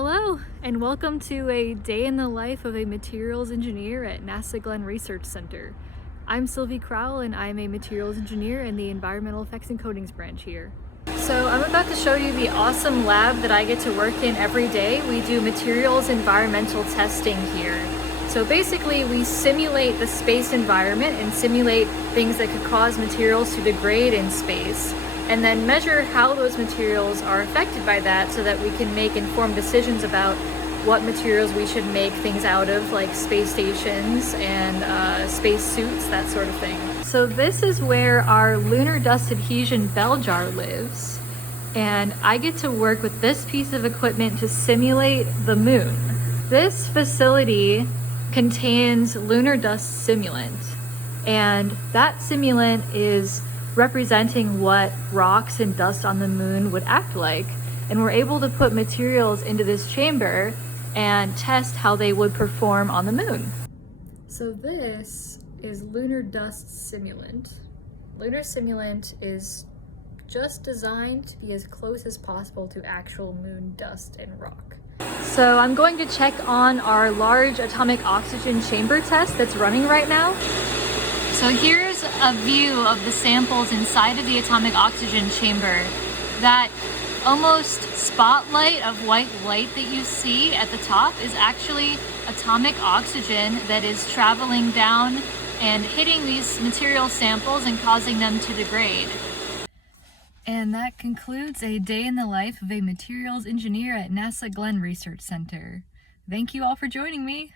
Hello, and welcome to a day in the life of a materials engineer at NASA Glenn Research Center. I'm Sylvie Crowell, and I'm a materials engineer in the Environmental Effects and Coatings branch here. So I'm about to show you the awesome lab that I get to work in every day. We do materials environmental testing here. So basically we simulate the space environment and simulate things that could cause materials to degrade in space, and then measure how those materials are affected by that so that we can make informed decisions about what materials we should make things out of, like space stations and space suits, that sort of thing. So this is where our lunar dust adhesion bell jar lives, and I get to work with this piece of equipment to simulate the moon. This facility contains lunar dust simulant, and that simulant is representing what rocks and dust on the moon would act like, and we're able to put materials into this chamber and test how they would perform on the moon. So this is lunar dust simulant. Lunar simulant is just designed to be as close as possible to actual moon dust and rock. So I'm going to check on our large atomic oxygen chamber test that's running right now. So here's a view of the samples inside of the atomic oxygen chamber. That almost spotlight of white light that you see at the top is actually atomic oxygen that is traveling down and hitting these material samples and causing them to degrade. And that concludes a day in the life of a materials engineer at NASA Glenn Research Center. Thank you all for joining me.